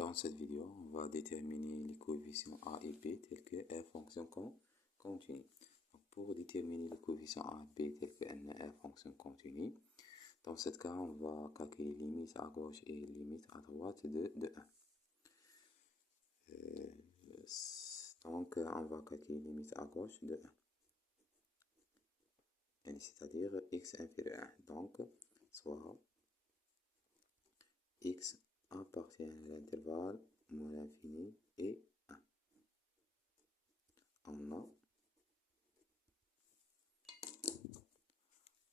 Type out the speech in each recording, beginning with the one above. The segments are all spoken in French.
Dans cette vidéo, on va déterminer les coefficients a et b tels que r fonction continue. Donc, pour déterminer les coefficients a et b tels que n r fonction continue, dans ce cas, on va calculer limite à gauche et limite à droite de 1. Donc, on va calculer limite à gauche de 1, c'est-à-dire x inférieur à 1. Donc, soit x appartient à l'intervalle moins l'infini et 1.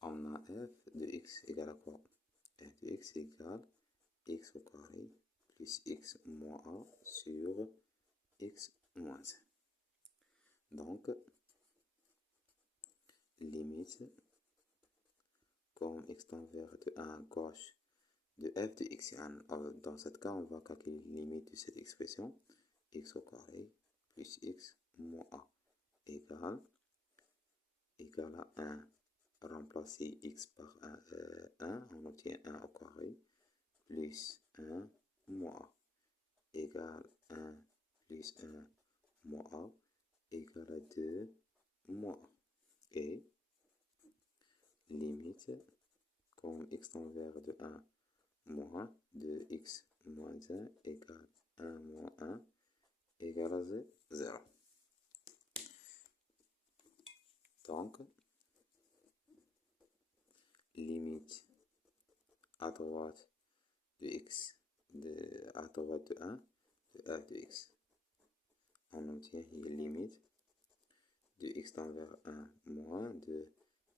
On a f de x égale à quoi? F de x égale x au carré plus x moins a sur x moins 1. Donc, limite, comme x tend vers de 1 à gauche de f de x. Dans ce cas, on va calculer la limite de cette expression, x au carré plus x moins a égale à 1. Remplacer x par 1, on obtient 1 au carré plus 1 moins a égale 1 plus 1 moins a égale à 2 moins a. Et limite, comme x tend vers de 1 moins de x moins 1 égale 1 moins 1 égale à 0. Donc, limite à droite de x, à droite de 1, de f de x. On obtient la limite de x tend vers 1 moins de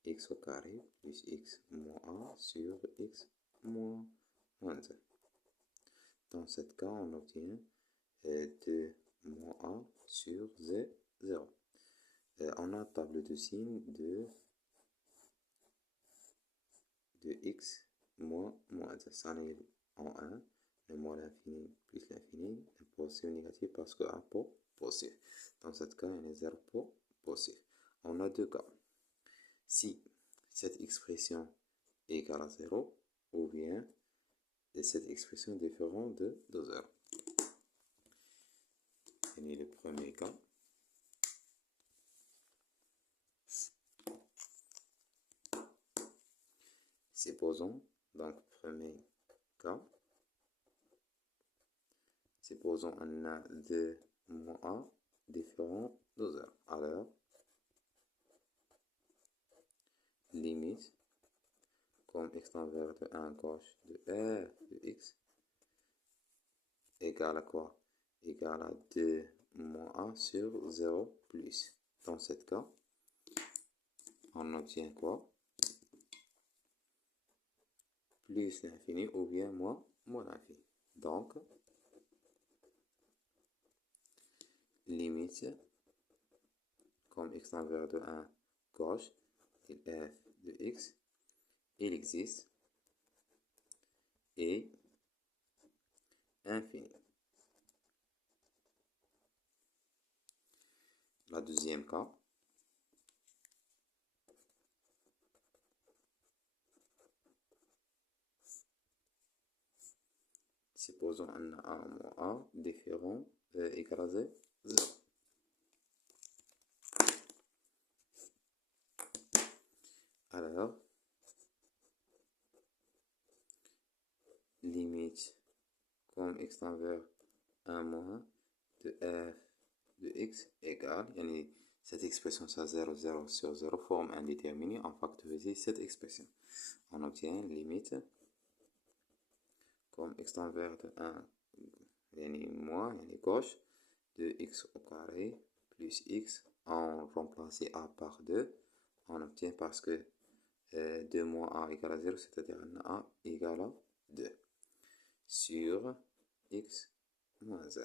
x au carré plus x moins a sur x moins 1. Dans ce cas, on obtient 2 moins a sur 0. On a table de signes de x moins 1. Ça annule en 1, le moins l'infini plus l'infini, est positif ou négatif parce que a positif. Dans ce cas, il est 0 positif. On a deux cas. Si cette expression est égale à 0, ou bien cette expression est différente de 0. Et le premier cas. Supposons, donc, premier cas, supposons on a 2 moins a différent de 0. Alors, limite, comme x tend vers de 1 à gauche de f de x, égale à quoi? Égale à 2 moins a sur 0 plus. Dans ce cas, on obtient quoi? Plus l'infini ou bien moins l'infini. Donc, limite, comme x tend vers de 1 gauche, de f de x, il existe, et infini. La deuxième cas, supposons on a 1 moins a différent égal à 0. Alors, limite, comme x tend vers 1 moins de f de x égale, cette expression ça 0, 0 sur 0 forme indéterminée, on factorise cette expression. On obtient limite, comme x tend vers de 1, moins, gauche, de x au carré plus x, on remplace a par 2, on obtient parce que 2 moins a égale à 0, c'est-à-dire a égale à 2 sur x moins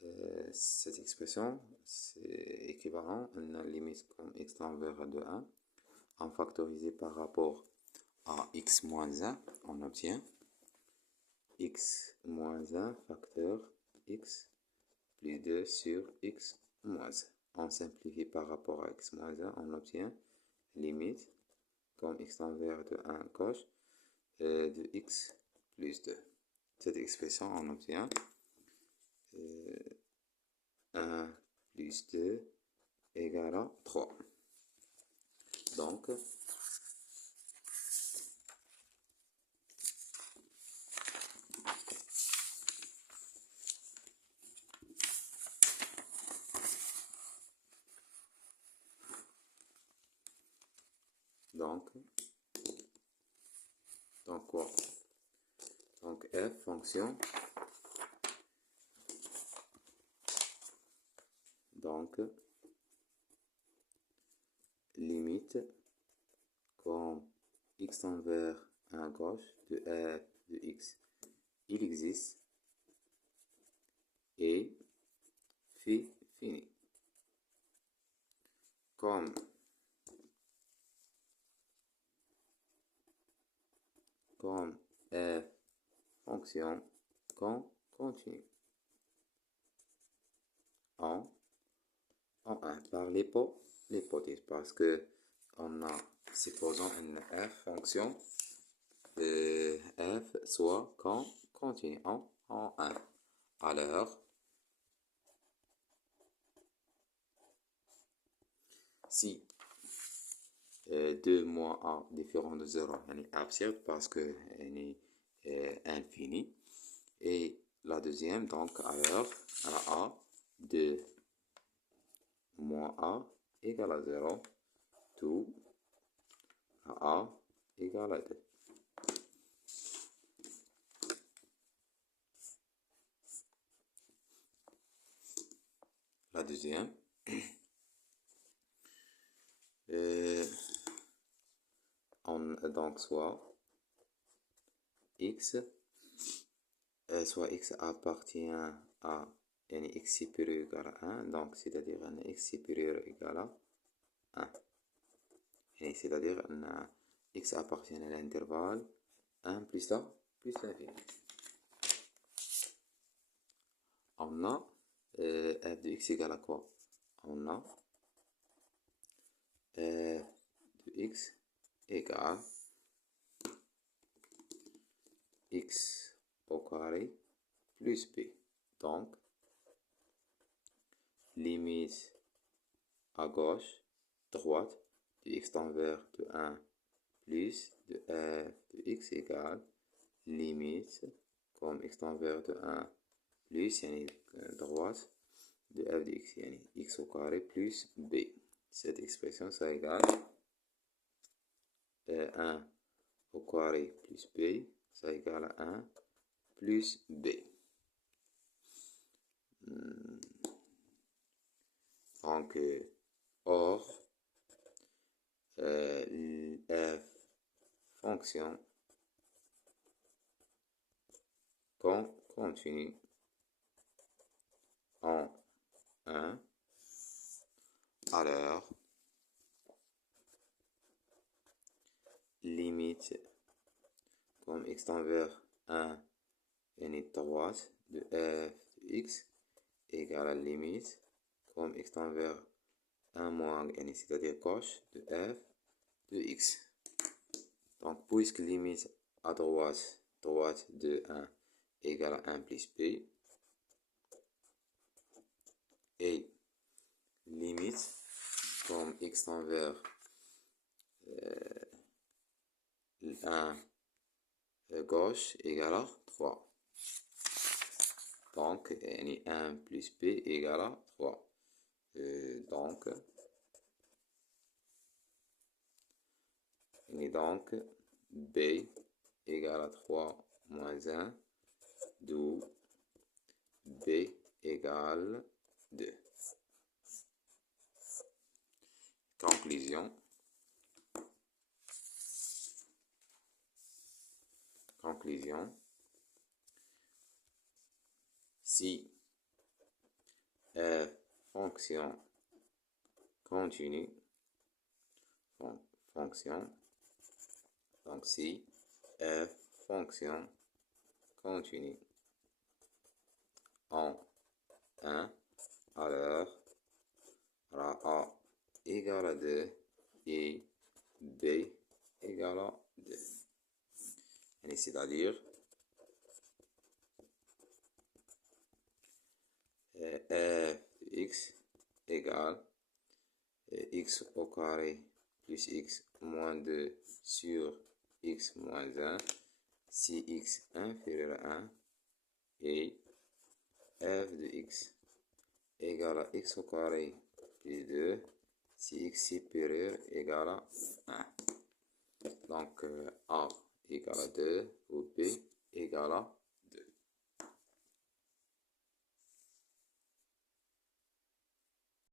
1. Cette expression, c'est équivalent à une limite comme x tend vers 2, 1. En factorisé par rapport à x moins 1, on obtient x moins 1 facteur x plus 2 sur x moins 1. On simplifie par rapport à x moins 1, on obtient limite comme x tend vers de 1 gauche de x plus 2. cette expression, on obtient 1 plus 2 égale à 3. Donc, quoi? Donc f fonction, donc limite comme x tend vers 1 à gauche de f de x, il existe et fini. Comme f fonction continue en 1 par l'hypothèse, parce que on a, supposons une f fonction f soit continue en 1. Alors, si 2 moins a différent de 0, c'est absurde parce que est infini. Et la deuxième, donc, alors, à la a, 2 moins a égale à 0, tout à a égale à 2. La deuxième, donc soit x appartient à un x supérieur égal à 1, donc c'est-à-dire un x supérieur égal à 1. Et c'est-à-dire un x appartient à l'intervalle 1 plus l'infini. On a f de x égale à quoi? On a f de x égale x au carré plus b. Donc, limite à gauche, droite, de x tend vers de 1 plus de f de x égale limite comme x tend vers de 1 plus droite de f de x, x au carré plus b. Cette expression, ça égale 1 au carré plus b, ça égale à 1 plus b. Donc, or, f fonction continue en 1, alors limite comme x tend vers 1 et droite de f de x égale à limite comme x tend vers 1 moins n, c'est-à-dire gauche de f de x. Donc, puisque limite à droite de 1 égale à 1 plus b, et limite comme x tend vers 1 gauche égale à 3. Donc, 1 plus b égale à 3. Donc, b égale à 3 moins 1, d'où b égale 2. Conclusion. Si f fonction continue, donc si f fonction continue en 1, alors a égale à 2 et b égale à 2. C'est-à-dire f de x égale x au carré plus x moins 2 sur x moins 1 si x inférieur à 1 et f de x égale à x au carré plus 2 si x supérieur égale à 1. Donc A égale à 2 ou B égale à